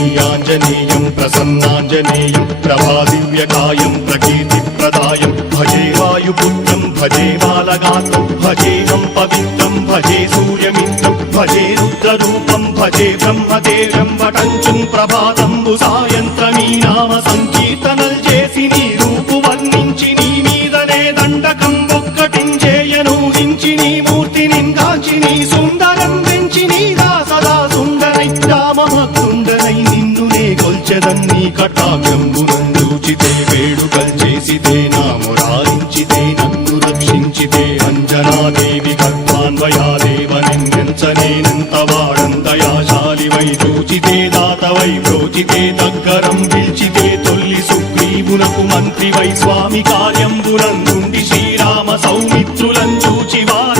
श्रीयाञ्जनेयं प्रसन्नाञ्जनेयं प्रभादिव्यकायं प्रकीर्तिप्रदायं भजे वायुपुत्रं भजे बालगात्रं भजेहं पवित्रं भजे सूर्यमित्रं भजे रुद्ररूपं भजे ब्रह्मदेव्यं वटञ्चुं ప్రభాతంబు సాయంత్రమీ నామ సంకీర్తనల్ చేసి నీ రూపు వర్ణించి నీ మీదనే దండకం ఒక్కటించేయను ఇంచి నీ మూర్తిని కాంచి నీ సుందరం పెంచి నీ సదా సుందరై రామభక్తుండనై నిన్నునే కొల్చెదన్ని కటాక్షంబునందూచితే వేడుకల్ చేసితే నా మొరాయించితే నన్ను రక్షించితే అంజనాదేవి గర్భాన్వయాదేవనెంచనేనంత వాడందయాశాలివై చూచితే దాతవై బ్రోచితే దగ్గరం పిల్చితే తొల్లి సుగ్రీవునకు మంత్రివై స్వామి కార్యంబులందుండి శ్రీరామ సౌమిత్రులం చూచి వారి